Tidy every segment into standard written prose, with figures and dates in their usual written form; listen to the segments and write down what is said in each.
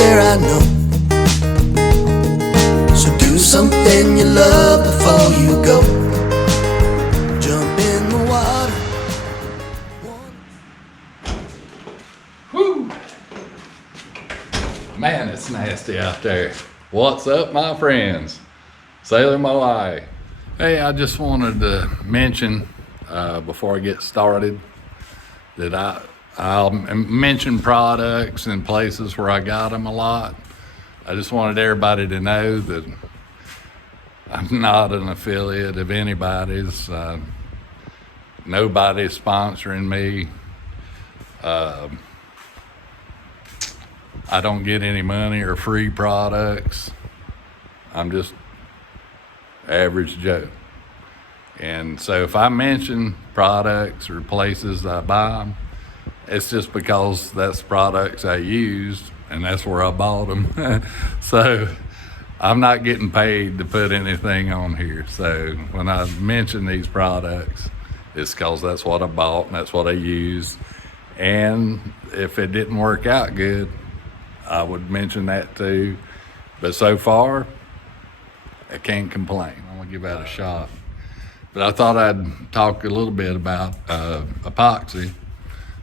there, I know. So do something you love before you go. Jump in the water. Whew. Man, it's nasty out there. What's up, my friends? Sailor Moai. Hey, I just wanted to mention before I get started that I'll mention products and places where I got them a lot. I just wanted everybody to know that I'm not an affiliate of anybody's. Nobody's sponsoring me. I don't get any money or free products. I'm just average Joe. And so if I mention products or places I buy them, it's just because that's products I used and that's where I bought them. So I'm not getting paid to put anything on here. So when I mention these products, it's because that's what I bought and that's what I used. And if it didn't work out good, I would mention that too. But so far, I can't complain. I'm gonna give that a shot. But I thought I'd talk a little bit about epoxy.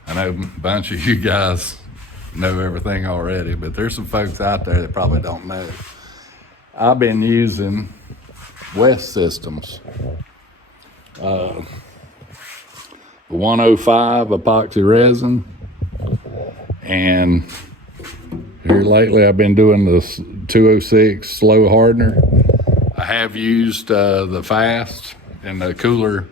I know a bunch of you guys know everything already, but there's some folks out there that probably don't know. I've been using West Systems. The 105 epoxy resin, and here lately I've been doing the 206 slow hardener. I have used the fast in the cooler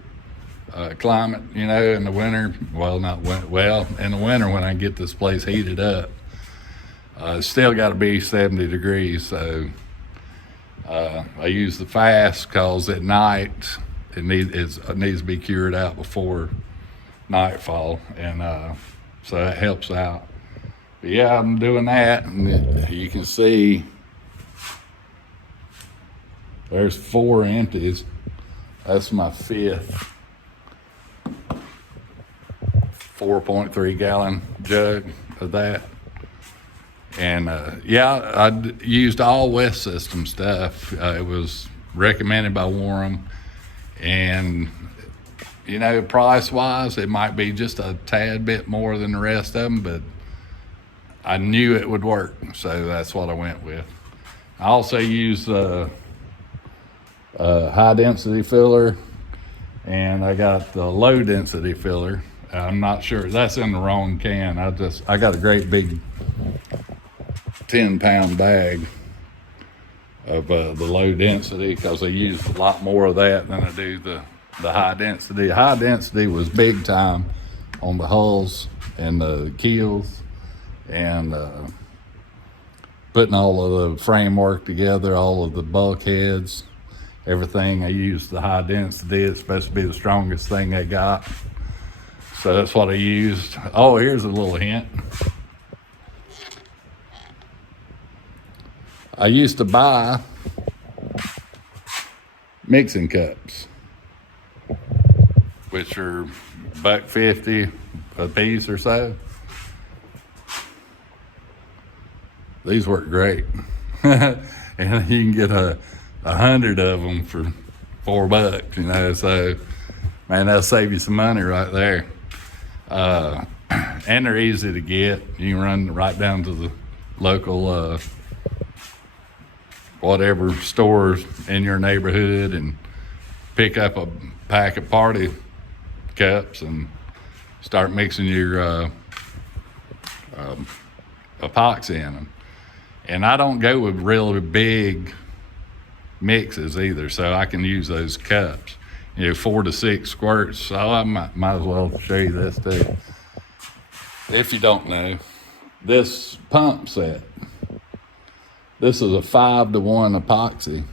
climate, you know, in the winter. Well, in the winter when I get this place heated up. It's still got to be 70 degrees, so I use the fast because at night it needs to be cured out before nightfall, and so that helps out. But yeah, I'm doing that, and you can see there's 4 empties. That's my 5th 4.3 gallon jug of that. And yeah, I used all West System stuff. It was recommended by Wharram, and you know, price wise, it might be just a tad bit more than the rest of them, but I knew it would work, so that's what I went with. I also use high density filler, and I got the low density filler. I'm not sure, that's in the wrong can. I got a great big 10-pound bag of the low density because I use a lot more of that than I do the high density. High density was big time on the hulls and the keels, and putting all of the framework together, all of the bulkheads, everything. I used the high density. It's supposed to be the strongest thing they got. So that's what I used. Oh, here's a little hint. I used to buy mixing cups, which are $1.50 a piece or so. These work great. And you can get 100 of them for $4, you know, so man, that'll save you some money right there. And they're easy to get. You can run right down to the local whatever stores in your neighborhood and pick up a pack of party cups and start mixing your epoxy in them. And I don't go with really big mixes either, so I can use those cups, you know, 4 to 6 squirts. So I might as well show you this too. If you don't know, this pump set, this is a 5-to-1 epoxy.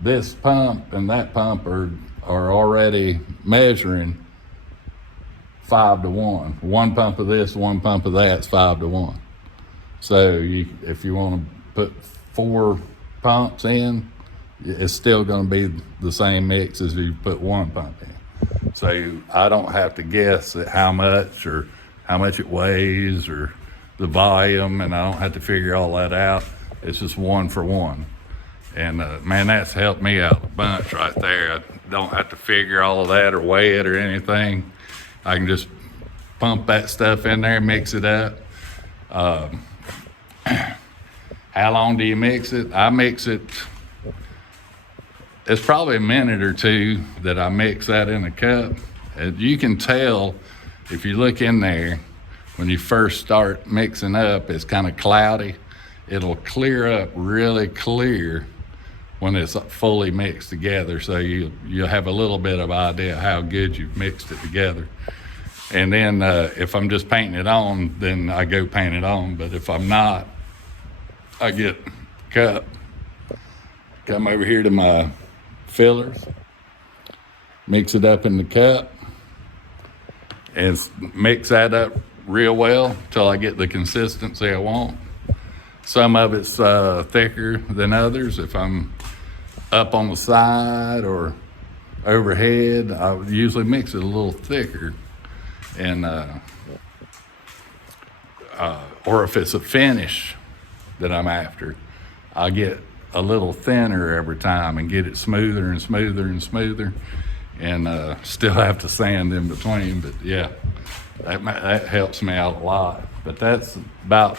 This pump and that pump are already measuring 5-to-1. One pump of this, one pump of that's 5-to-1. So if you want to put 4 pumps in, it's still going to be the same mix as if you put 1 pump in. So I don't have to guess at how much or how much it weighs or the volume, and I don't have to figure all that out. It's just one for one. And man, that's helped me out a bunch right there. I don't have to figure all of that or weigh it or anything. I can just pump that stuff in there, mix it up. How long do you mix it? I mix it, it's probably a minute or two that I mix that in a cup. And you can tell if you look in there, when you first start mixing up, it's kind of cloudy. It'll clear up really clear when it's fully mixed together, so you'll have a little bit of idea how good you've mixed it together. And then if I'm just painting it on, then I go paint it on. But if I'm not, I get a cup, come over here to my fillers, mix it up in the cup, and mix that up real well till I get the consistency I want. Some of it's thicker than others. If I'm up on the side or overhead, I would usually mix it a little thicker. And or if it's a finish that I'm after, I get a little thinner every time and get it smoother and smoother and smoother, and still have to sand in between. But yeah, that helps me out a lot. But that's about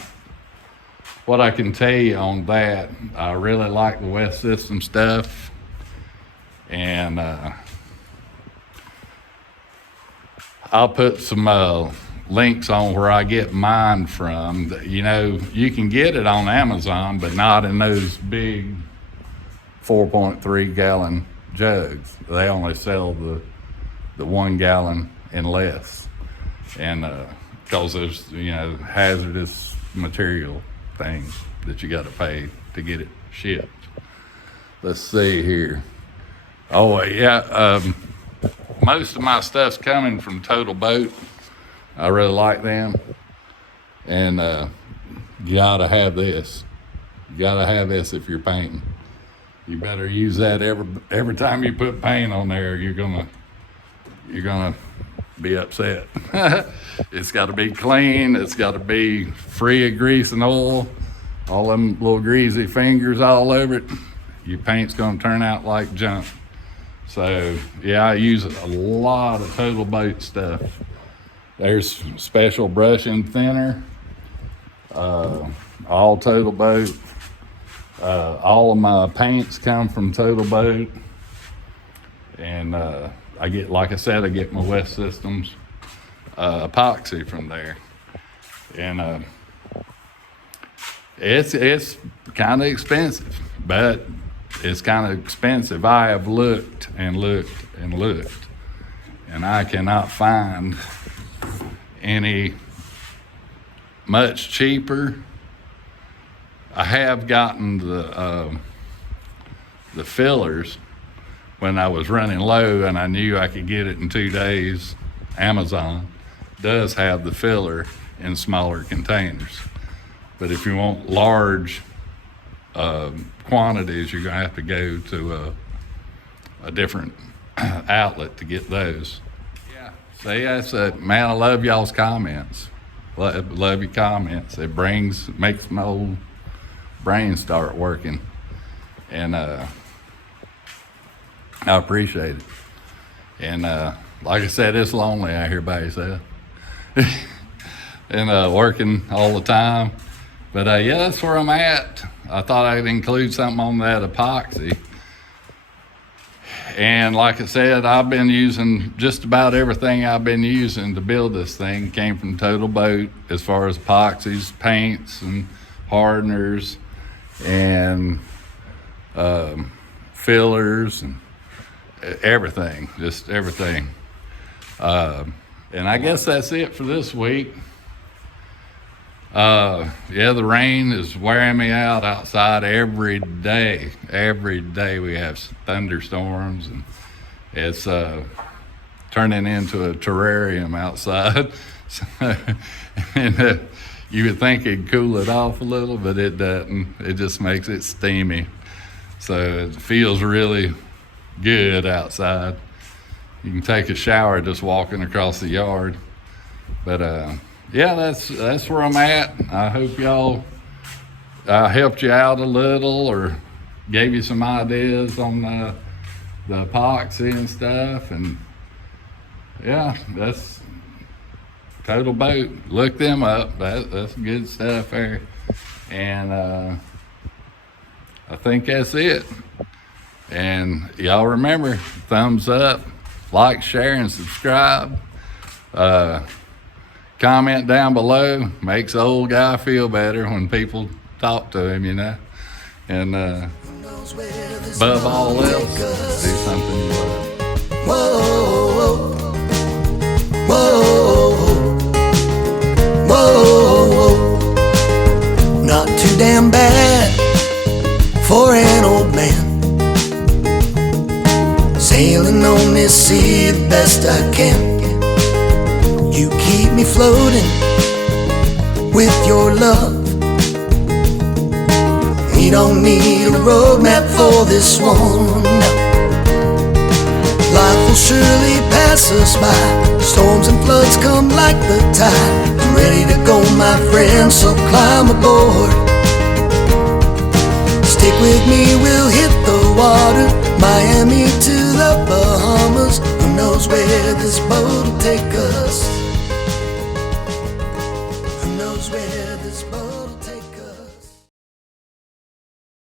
what I can tell you on that. I really like the West System stuff, and I'll put some links on where I get mine from. You know, you can get it on Amazon, but not in those big 4.3 gallon jugs. They only sell the 1 gallon and less, and because there's, you know, hazardous material things that you got to pay to get it shipped. Let's see here. Oh yeah, most of my stuff's coming from Total Boat. I really like them, and you gotta have this. You gotta have this if you're painting. You better use that every time you put paint on there. You're gonna be upset. It's got to be clean. It's got to be free of grease and oil. All them little greasy fingers all over it. Your paint's gonna turn out like junk. So yeah, I use a lot of Total Boat stuff. There's special brush and thinner, all Total Boat. All of my paints come from Total Boat, and I get, like I said, I get my West Systems epoxy from there, and it's kind of expensive, but it's kind of expensive. I have looked and looked and looked, and I cannot find any much cheaper. I have gotten the fillers when I was running low and I knew I could get it in 2 days. Amazon does have the filler in smaller containers, but if you want large quantities, you're gonna have to go to a different outlet to get those. Yeah, so yeah, man, I love y'all's comments. Love your comments. It makes my old brain start working, and I appreciate it. And like I said, it's lonely out here by yourself and working all the time. But yeah, that's where I'm at. I thought I'd include something on that epoxy. And like I said, I've been using just about everything I've been using to build this thing came from Total Boat, as far as epoxies, paints, and hardeners, and fillers, and everything, just everything. And I guess that's it for this week. Yeah, the rain is wearing me out outside every day. Every day we have thunderstorms, and it's turning into a terrarium outside. And you would think it'd cool it off a little, but it doesn't. It just makes it steamy. So it feels really good outside. You can take a shower just walking across the yard. But yeah, that's where I'm at. I hope y'all helped you out a little or gave you some ideas on the epoxy and stuff. And yeah, that's Total Boat. Look them up. That's good stuff there. And I think that's it. And y'all remember, thumbs up, like, share, and subscribe. Comment down below. Makes the old guy feel better when people talk to him, you know. And above all else, do something you love. Whoa, whoa, whoa, whoa. Not too damn bad for an old man, sailing on this sea the best I can. You keep me floating with your love. We don't need a roadmap for this one, no. Life will surely pass us by. Storms and floods come like the tide. I'm ready to go, my friend, so climb aboard. Stick with me, we'll hit the water. Miami